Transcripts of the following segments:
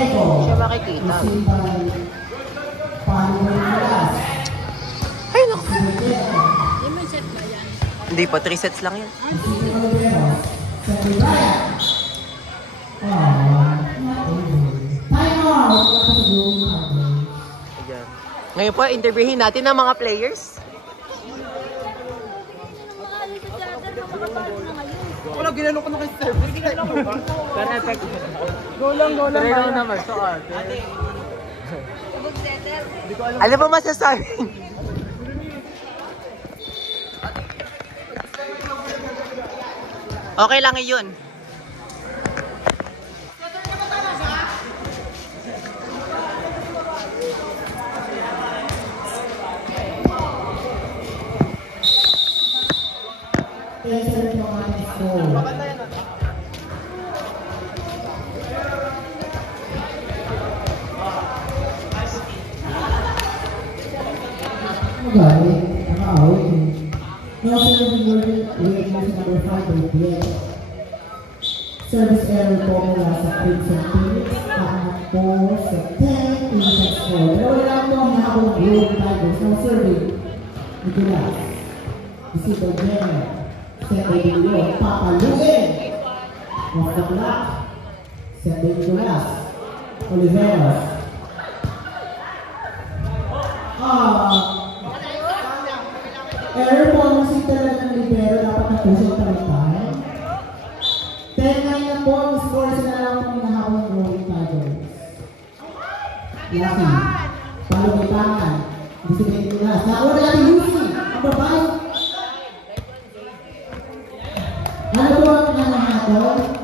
Hindi siya makikita. Ay, naku. Hindi pa, 3 sets lang yan. Ayan. Ngayon po, interviewin natin ang mga players. Wala, ginanong ko na kay Sir. Pero effect. Go lang. Pero lang naman, so ate. Ano ba masasabi? Okay lang yun. Service error po mula sa Crimson Phoenix, paangat po sa 10, Crimson score. Pero wala po ang nakabong Blue Tigers. Now serving, Nicolas, Isito Jenner, Sete Dilio, Papaluin, off the block, Sete Nicolas, Oliveros. Error po ang sita lang ng libero, dapat na po siya palitan. 10-9 na po ang score sa lang po nahabang Rolling Tigers. Lucky. Palumitangan. Gusto na ito na. Sa una natin Lucy. Ang babae. Ano po ang nanahatol?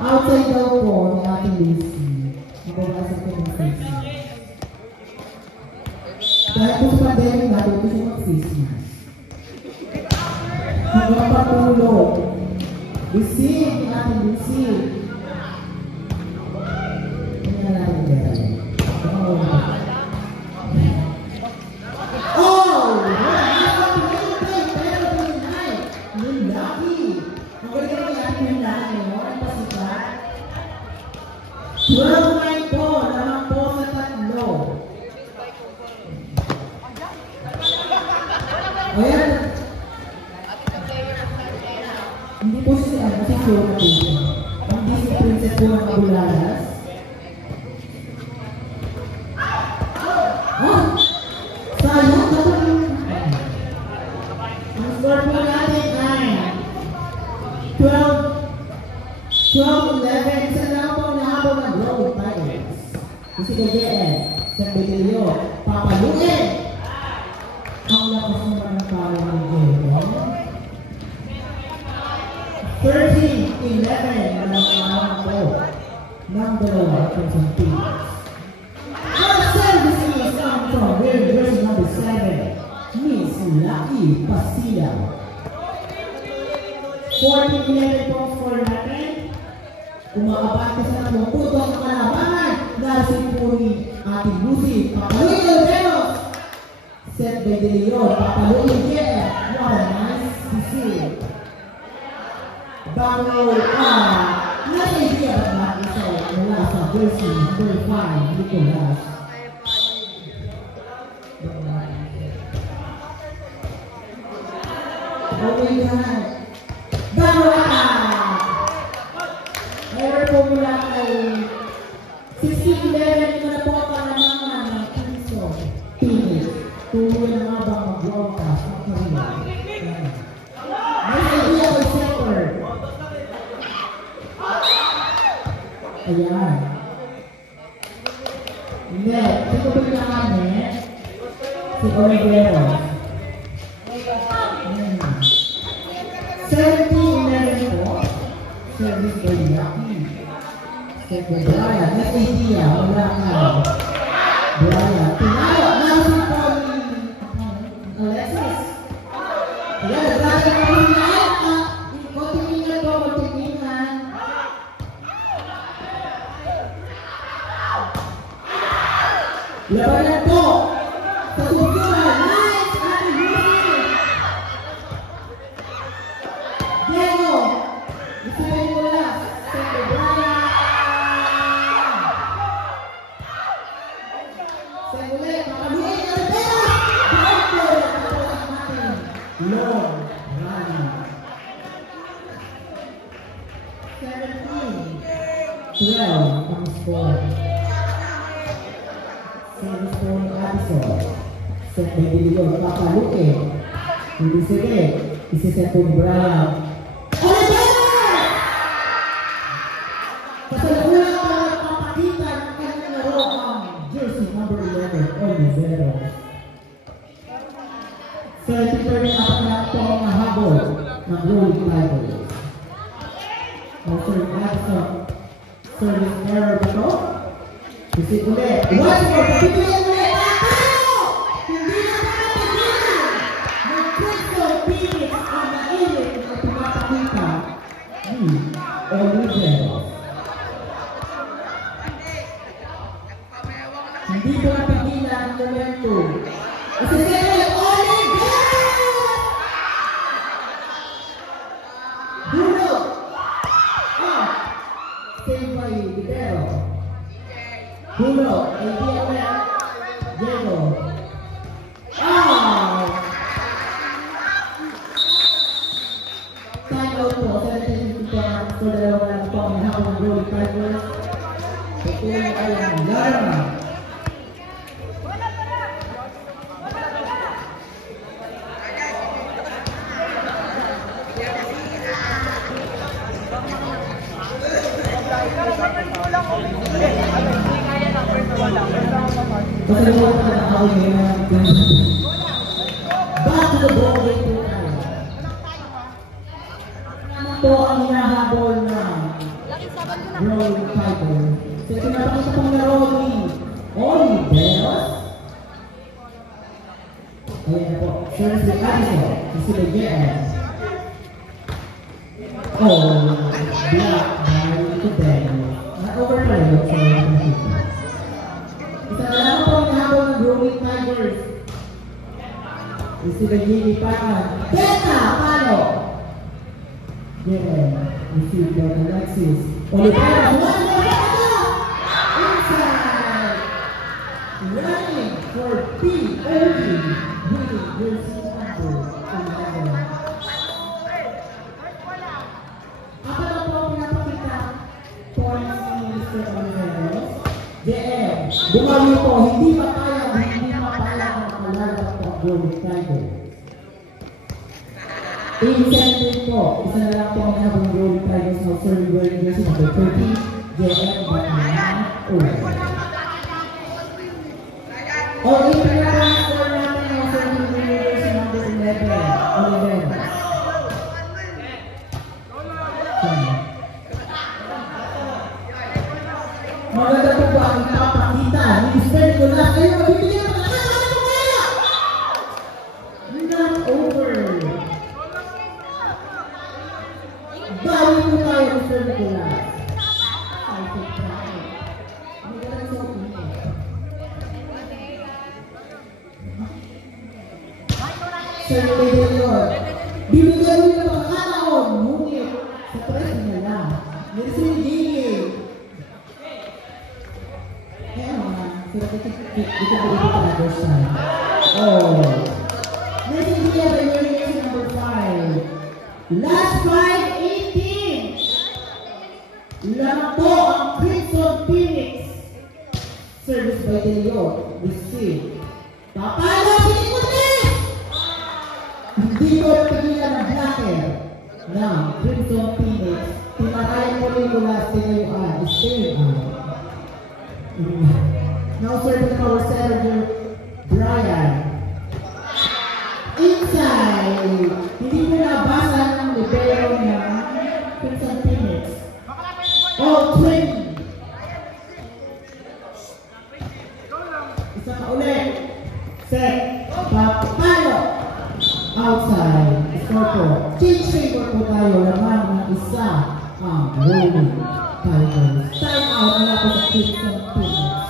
Outside daw po ni ating Lucy. Ang babae sa ating Lucy. Dahil po sa pandemic natin po siya mag-face mask. Hanggang patulog. Receive, natin receive. Hindi na natin dyan. Oh! Yung lucky. Magaling naman natin yung lucky, no? Ang pasikat. 12-9 po, naman po sa tatlo. Ayan. Hindi po siya kasi sure na po siya. Hindi si Princess po ng Abularas. Sayang, dapat yung... Ang score po natin ay 12-11. Isa lang po nahabang ng Rolling Tigers. Kasi Gageen, San Benilio, Papaluin. Ang lakas naman ng parang ng Gageen. 13-11 na lang po ng dalawa Crimson Phoenix. Our service is come from version number 7, Miss Lucky Pasilla. 14-11 po ang score natin. Umakabante sa tatlong puto ang kalabangan na si Puri ating Lucy. Papaluin Oliveros. Set by De Leon. Papaluin Pierre. What a nice to see. Bago nasa idea ba natin ito mula sa jersey number 5, Nicolas. Okay na. Bago error po mula kay 16-11 ito na po ang kalamangan ng Crimson Phoenix. Tuloy na nga bang mag-broadcast ang karila. May idea ko center. Ayan. Net. Sino ba yung net? Si Olivero. 17-11 po. Service by Lucky. Set by Brian. Net idea. Wala nga. Brian. Tinalo. Nasin po ni Alexis. Ayan. Brian na rin na. Kontingan po. Kontingan. Labanan po sa susunod. Nice! Ate Lucy! Diego! Isipin mo lang. Sente Brian! Set ulit. Makaluin na rin pera. Director. Tapos ang ating Lord Rani. 17-12 ang score. Service for Addison. Set by Dilion. Papaluin. Hindi sige. Isiset po ni Brian. Oliver! Kasalukuyan pa magpapakita ng kanyang laro ang jersey number 11, Olivero. So, ito pa rin ang mga habol ng Rolling Tigers. Sir Addison, service error ba ito? Kasi ulit. Once more, pagpipilihan ulit. Pero, hindi na pagpipilihan. Mag-crystal Phoenix ang nailit na pinapakita ni Olivero. Hindi ko napigilan ang momentum. Kasi ulit, Olivero! Dulo! Save by Libero. Dulo, idea ulit. Diego. Time out po. 17-52 for dalawa lang po ang hapon ng Rolling Tigers. Patuloy ay ang Lara. Kasi mo na ako ngayon. Back to the ball game po tayo. Ito ang hinahabol na Rolling Tigers. So pinapakita pong laro ni Oliveros. Ayan na po. Service with Addison. Isi na JS. Black by Tibero. Na-overplay. Isa na lang po ang hinahabol ng Rolling Tigers. Isi na Lilipakan. Beta! Palo! JS. Received by Alexis. Oliveros. Inside! Running for P.O.D. Winning jersey number 11. Apa na po ang pinapakita points ni Mr. Oliveros? JM, bumawi po, hindi mapayag ang makalala po ang Rolling Tigers. Incentive po, isa na lang po ang habang Rolling Tigers na serving wearing jersey number 30, JM Batman Oliver. Okay, pero po ang score natin ang serving wearing jersey number 11, Oliver. Maganda po ba ang ipapakita ni Mr. Nicolas? Ayun, mabibigyan ng nakakala po kaya! Not over. Bawi po tayo, Mr. Nicolas. I think tayo. Maganda sa opinion. Sir Nicolas, bibigyan mo yung pagkakataon, ngunit sa press niya lang. Mr. Gigi. Kaya naman, sila dito understand. Next India by wearing number 5. Last 5-18. Lang po ang Crimson Phoenix. Service by De Leon. Receive. Papalo, pinikutin! Hindi ko napigilan ang blacker ng Crimson Phoenix. Tinakayan mo rin mula sa tinayuan. Stay out. Now serving our center, Brian. Inside. Hindi mo nabasa ng libero niya. Crimson Phoenix. All 20. Isa ka ulit. Set. Papalo. Outside. Score po. Change favor po tayo. Laman ng isa ang Rolling Tigers. Time out na po sa Crimson Phoenix.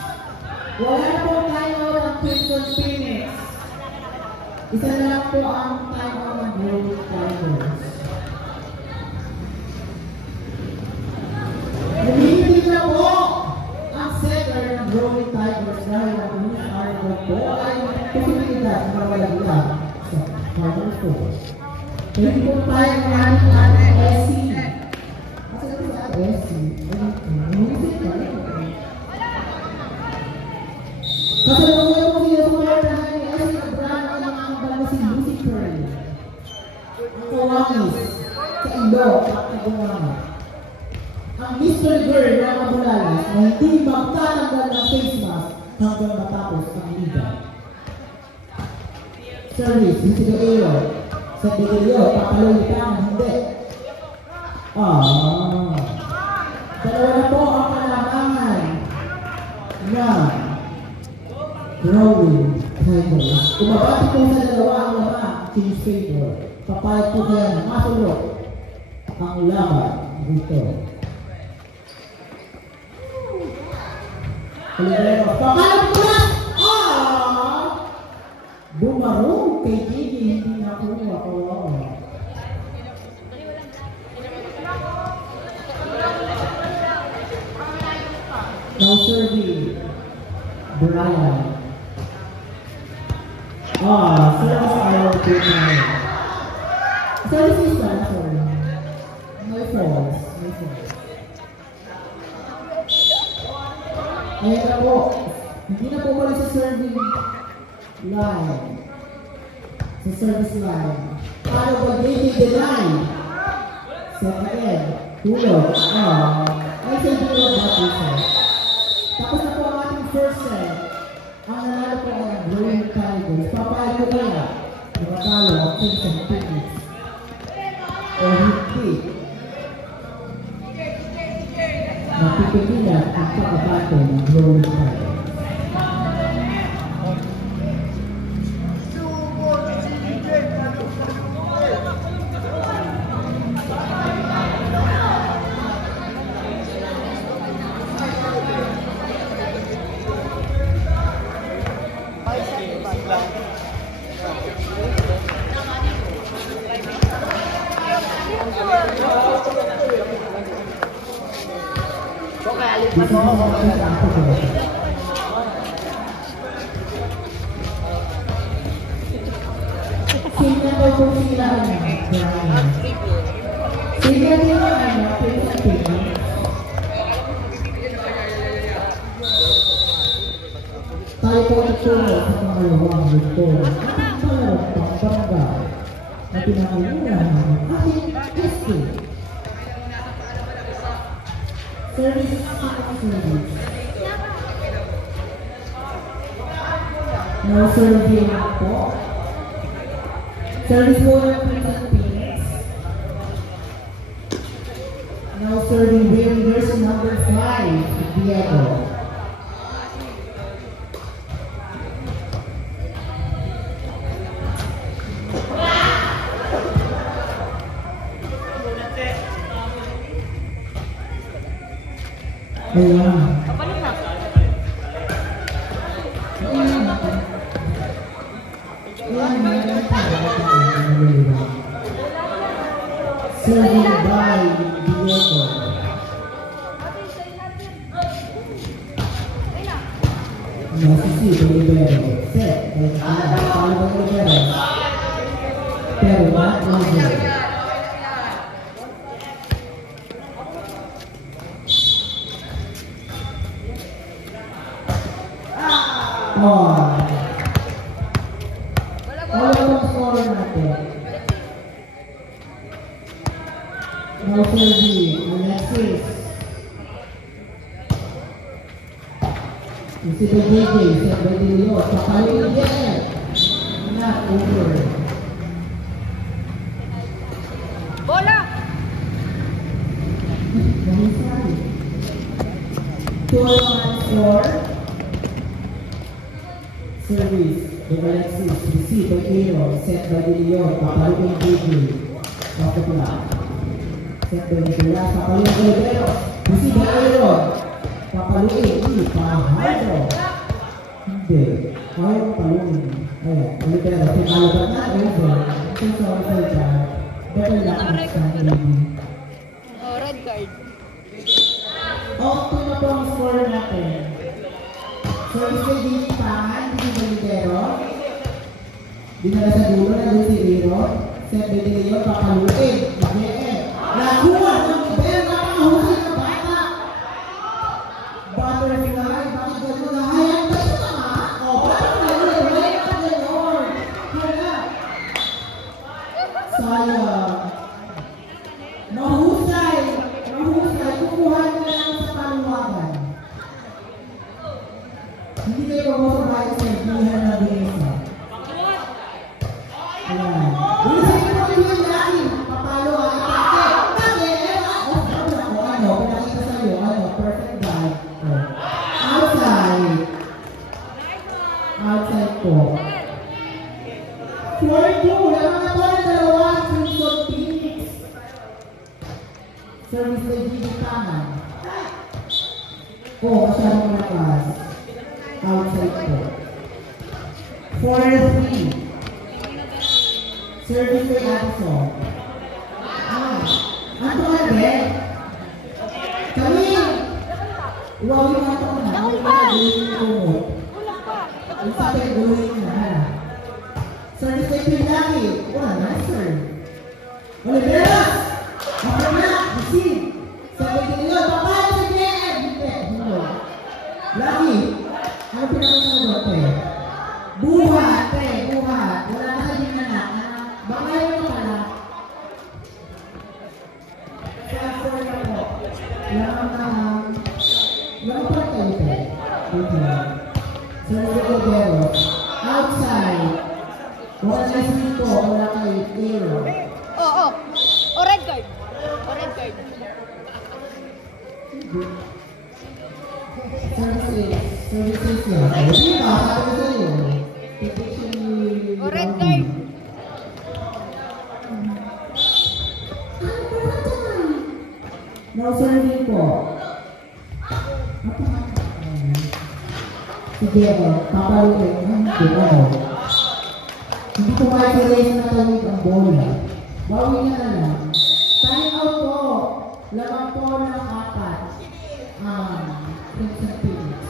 Wala po time out ang Crimson Phoenix. Isa na lang po ang time out ng Rolling Tigers. Hindi na po ang center ng Rolling Tigers dahil ang Blue Army Ako po ay posibilidad na mawala sa Final Four. Kaya hindi po tayo ng ating SC. Kasi ito sa SC, music na rin. Kasi kung ngayon po sila sumayarahan ni SC, nag-run ang mga kambal si Lucifer. Ang kawangis, sa ilog at nagawang. Ang mystery girl na Mabulalas na hindi magtatanggal ng face mask hanggang matapos ang liga. Service, hindi ko iyo. Sa bigilyo, papalulit ka ng hindi. Dalawa na po ang kalamangan na growing title. Kumabati po sa dalawa ang lamang King's Favor. Papayag po kaya ng masulok ang laban dito. Olivero, papayag po na! Bumarong kay Gigi, hindi na po ako. Now serving Brian. Service ayaw po na. Service ba? Sorry. May falls. Ayan na po. Hindi na po pala sa serving line. Sa service line. Paano ba Gigi deny? Set again. Tulog. Ay sa tulog na po siya. Tapos na po ang ating first set. Ang nanalo po ang Growing Tigers. Papayag ko kaya. Nakatalo ang Kings and Phoenix. O hindi. Napipigilan ang pagkabato ng Growing Tigers. Tayo po ito sa pangalawang ito. Ang pangalawang pangbarangay na pinangalunan ng ating SK. Service at service. Now serving po. Service po ng Prince Phoenix. Now serving winners number 5, Diego. Ayan. Serving by Diego. Nasisi, Olivero. Set. Paano Olivero? Pero not Olivero. Ang score natin. Now serving Alexis. Si BJJ, si Badilio, papalin yan. Not over. Bola! Sorry. 2-1-4. Service by Alexis, receive by Aaron, set by Leon, papalin BJJ. Off the clock. Set by Nicolas, papalin Olivero, receive by Aaron. Papaluin, pahado. Hindi. Ayaw paluin. Ayan, Olivero, pinalaban na, over. Ito sa Olivero, better luck next time, baby. Oh, red card. Off to na po ang score natin. So, isa din pa, hindi ng libero. Dinala sa dulo na doon si Aaron. Set by Leon, papaluin. Nakuha ng libero, napakahusay na bata. Butterfly, bakit gano'n na? Hayang ba siya naman? O, butterfly ulit, right at the Lord. Hala. Sayang. Mahusay. Kukuha na lang sa paluwagan. Hindi kayo mamasabay sa ibuhan na binisa. Ayan. Bilisay ko rin yung laki. Papalo ang ipake. Ano? Pinakita sa'yo. Perfect dive. Outside. Outside po. 4-2. Lamang na po ng dalawa. Crimson Phoenix. Service by Gigi kanan. Masyadong malakas. Outside po. 4-3. Service by Addison. Ano ka na? Kami! Huwag yung ato na. Huwag yung ato na. Ang sabi, gulay na. Service by Pinaki. Na, sir. Olivera! Ako na! Receive! Sabi ko nyo, papalo sa GM! Lucky! Ano pinakita mo doon, te? Buhat, te! Buhat! Wala na kayo na na. Baka yun mo pala. Sa 4 na po. Lamang pala kayo, te. Sa Rodero. Outside. Wala na dito. Wala kayo. Zero. Oo. O red card. Services yan. Hindi ba? Sabi ko sa'yo. O red card. No serving po. Sige, papaluin. Hindi ko ma-erase na tawid ang bola. Bawi na lang. Time out po. Lamang po ng 4. Crimson Phoenix.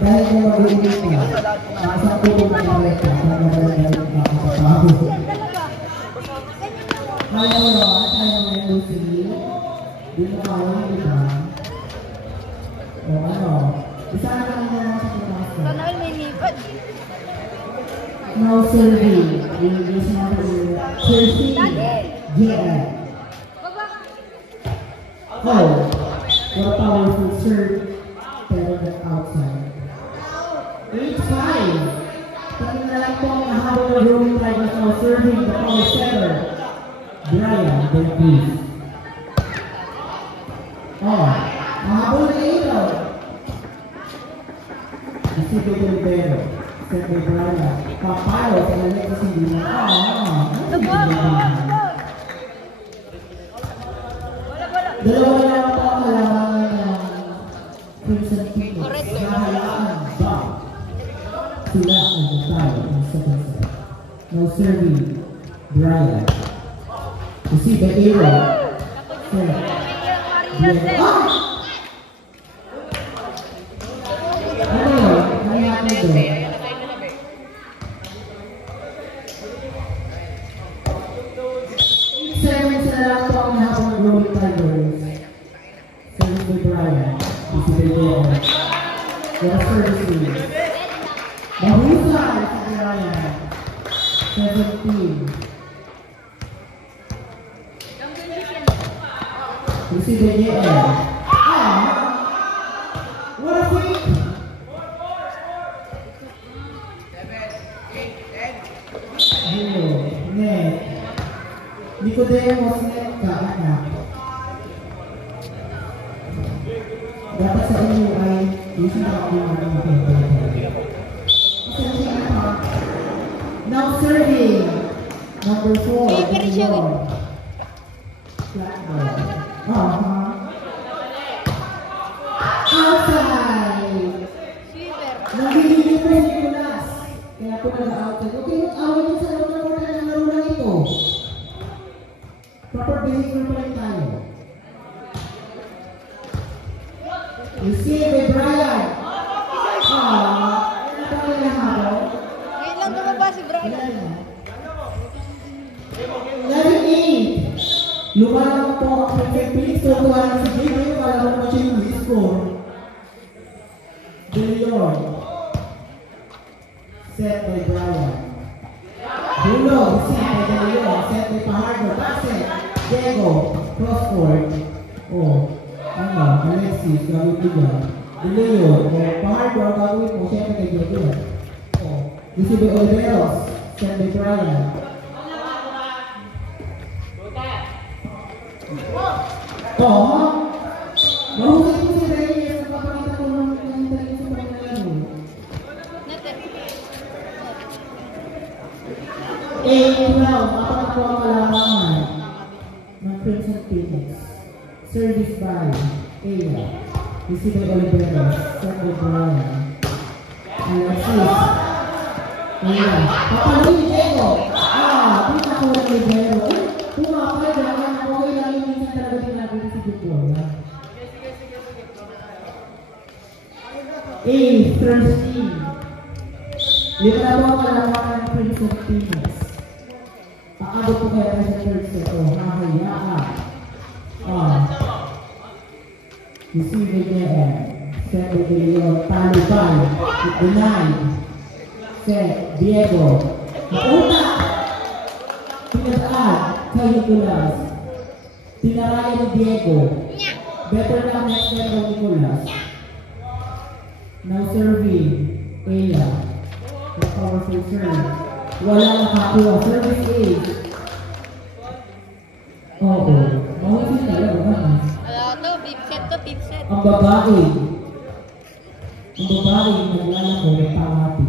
Dahil na mag-ulit ka, sa tulong na balik ka, sa nabalik ka makakatago. Kaya mo naman, kaya mo yung Lucy, di mo kaya yung iba. O ano, isa na lang naman sa kitasa. Tanawin may lipat. Now serving, yung serving, GM. Oh, what a powerful serve, pero that's outside. 8-5. Pagin na lang po ang nahabol ng Rolling Tigers now serving the power setter, Brian Belkis. Nahabol na ito. Isipin ko yung pero. Set by Brian. Papalo sa lalit sa hindi na. Dalawa lang po ang kalamangan ng Crimson Phoenix. Nahalaan ba? Sila ang natalo ng second set. Now serving, Brian. Receive by Aaron. Set. Ano yun? Nangyari doon. Seven sa lang po ang nahabang Rolling Tigers. Serving by Brian. Receive by Aaron. Well servicing. Mahusay sa Brian. 17. Receive by Aaron. What a fake! 0. Net. Nicodemos net ka, anak. Dapat sa inyo ay using the now serving number 4. Flat ball. Outside! Sweeper. Nagiging pa si Nicolas. Kaya po nag-outside. Okay, mag-away din sa loob ng order ng laro lang ito. Proper behavior pa rin tayo. Receive by Brian. Ano ba nila habang? Ngayon lang bumaba si Brian. 11-8. Lumalang po ang perfect pick. So, kuha lang si Jay. Ngayon, wala mo siya yung score. De Leon. Set by Brian. Dulo. Receive by De Leon. Set by Pahardo. Basset. Diego. Cross-court. Alexis. Gawin ko dyan. De Leon. Pahardo ang gawin mo. Siyempre kay Diego. Receive by Oliveros. Set by Brian. Mahusay po si Reyes. Napapakita ko ng interview sa paglalaro. Nete. 8-12. Mapapako ang kalamangan ng Crimson Phoenix. Service by Aya. Receive by Oliveros. Set by Brian. Alexis. Aya. Papaluin ni Diego. Kita ko ng Oliveros. Pumapay. Okay lang yung minsan talaga tinagin si Dupol. 8-13. Lima na po ang kalamangan ng Crimson Phoenix. Paabot po kaya sa third set. Hahayaan. Receive again. Set by De Leon. Talibay. Denied. Set. Diego. Nauna. Pinag-add kay Nicolas. Tinaraya ni Diego. Better na next net ng Nicolas. Now serving. Aya. The powerful serve. Wala nakakuha. Service 8. Mahusay talaga naman. Wala to, fifth set to, fifth set. Ang babae. Naglalako ng pangati.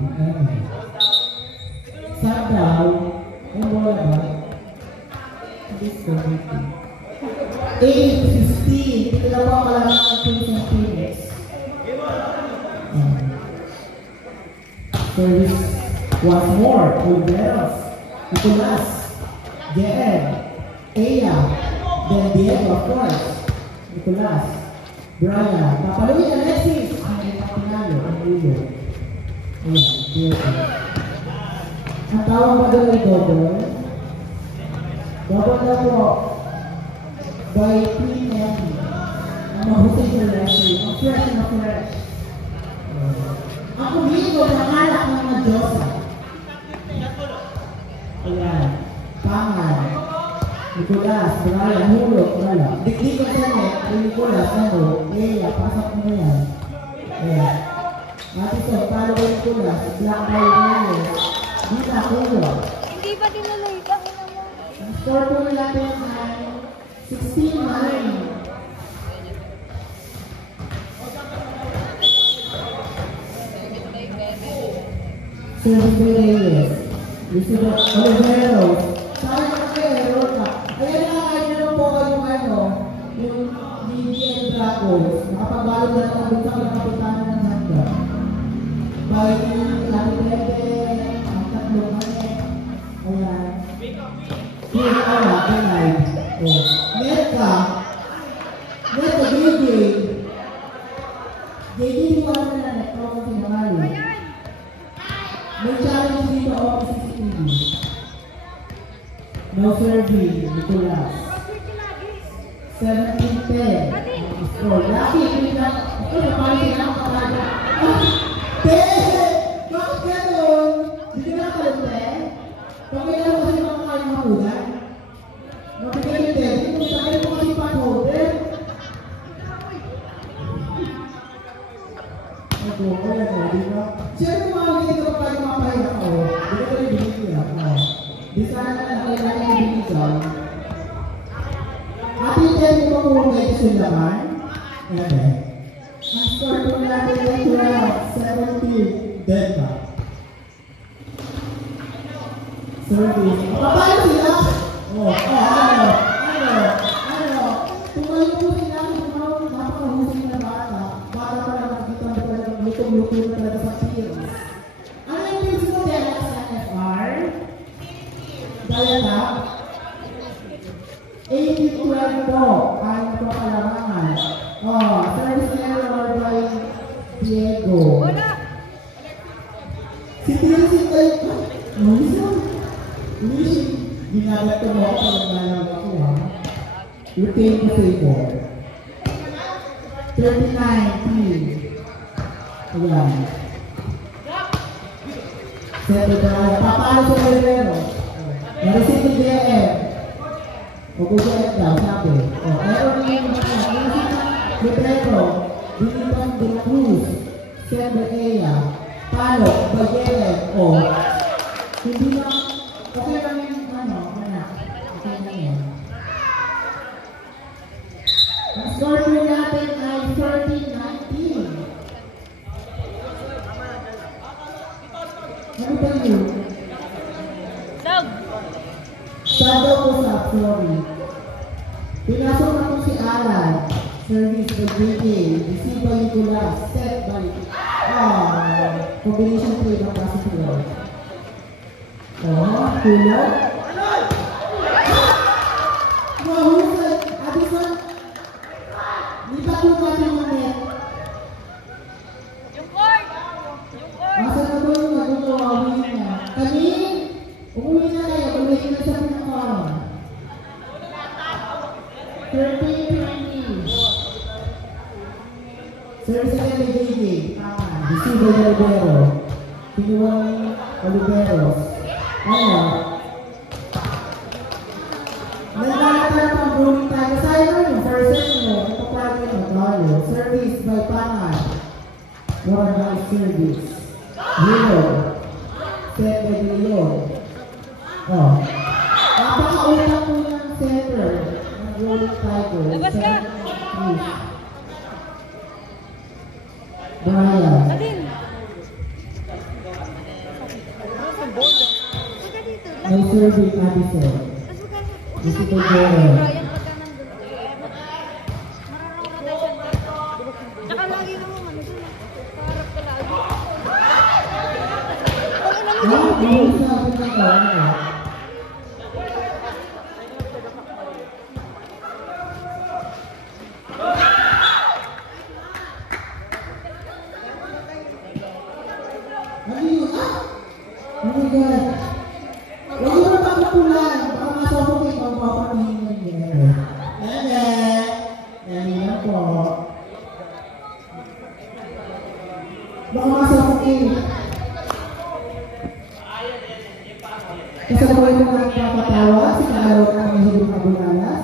Sadaw. Wala ba? This is 8-15. Ito na po ang kalaman ng Crimson Phoenix. Service once more. Oliveros. Nicolas. JM. Aya. Then Diego, of course. Nicolas. Brian. Papaluin Alexis. Ang pinalo. Ang ulo. Ayan. Diego. Ang tawag ba doon ay double? Double na po. By 390. Ang mahusay sa referee. Ang fresh na fresh. Ang kumito na alak ng mga Diyosa. Ayan. Pangal. Nicolas. Brian. Hulog. Wala. Dikdik sa net. Nicolas. Aya. Pasok mo na yan. Ayan. Matison. Palo ba Nicolas? Black by Reyes. Dita. Hulog. Hindi pa tinuloy ka. Ang score po natin ay 16-9. Service by Reyes. Receive by Oliveros. Sayang na kayo, Rosa. Ayan na, ayun po yung DBL Dragons. Nakapagbalog na naman sa kinakapitanan ng handa. By Ate Bebe, ang tatlong hanek. Ayan. Neta, JJ. JJ, di ko alam na net. Ako kasi namali. May challenge dito ako sa CCTV. No serving, Nicolas. 17-10. Score. Lucky, hindi na. Ako, napalitin ako kapag. Bakit gano'n? Hindi ka nakalite? Pagkailan mo kasi makakain makulan? Mabigay yung test. Kung sakay mo kasi pa-holder. Di ba? Siyempre mga hindi ka pa kayo makapahin ako. Di ba rin binigyan ako? Di sana ka nakailangan yung binigyan. Ating test mo kung kayo sulaman. Okay. Ang score po natin ay 12-17. Dead ba? Service. Papayo sila! Ano? luto na talaga sa pills. Ano yung pills mo, Dela, sa FR? Dala 18-12 po. Ano po kalamangan? Oh, service error by Diego. Wala. Si Pilsin ay... Ginagawa ko mo ako pag nalaman ako ha. Retain ko favor. 39, ayan. Siyempre tayo. Papalo sa Rivero. Narisip ni DF. O BF daw, sabi. O, meron niya yung mga. Narisip na Rivero. Dinipan de la Cruz. Siyempre Ea. Palo, BF. O. Hindi na. Okay lang yung ano. Okay lang yan. Ang score po natin ay 13-19. Ano ba yun? Dog. Shadow po sa sorry. Pinasok na po si Alan. Service by JK. Receive by Nicolas. Set by... combination play ng pasok ko. Tulog. Wow, who's that? Addison? Lipat po natin yung net. Yung cord. Asa na ba yung nagugawin niya? Kanin! Umuwi na kayo. Umuwi na sa pinakawan. 13-20. Service na kay JJ. Receive by Olivero. Kinuha ni Oliveros. Ano? Naglalatan ang bowling tayo. Sayang yung first set mo. Ito pa rin yung magkalo. Service by Pangan. One high service. Hero. Set by Leon. Oh. Napaka-ulang po ng center. Ng bowling tiger. Labas ka! Brian. Alin? Huwag ka dito. No service, Addison. Tapos huwag ka. Gusto ko Brian, Joel. pagka nandun. Marunong rotation. Tsaka lagi naman ano dun. Kaharap ka lagi. Pag ina mo Ah, dito. ano sabi na ko? Ano? Ano yun? Ah! Oh my God! Huwag mo na pagkukulan. Baka masopokit ang papatingin mo niya. Nene! Nene na po. Baka masopokit. Kasabay mo na papatawa si Karo na may hibong kabulalas.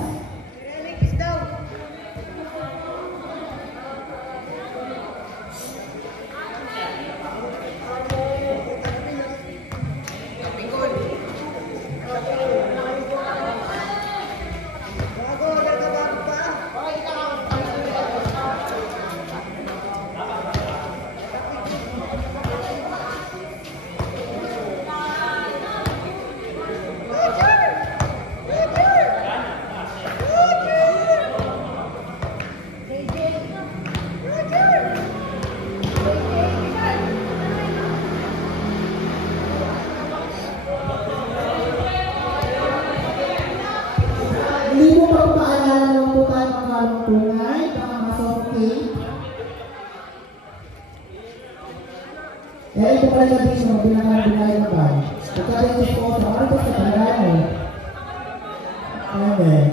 Hindi mo pa paalala lang po tayo magkalong tunay, baka masopokit. Ito pala sabihin mo, binakalang na ba? Pagkarin ko po sa kartos sa talaga mo. Amen.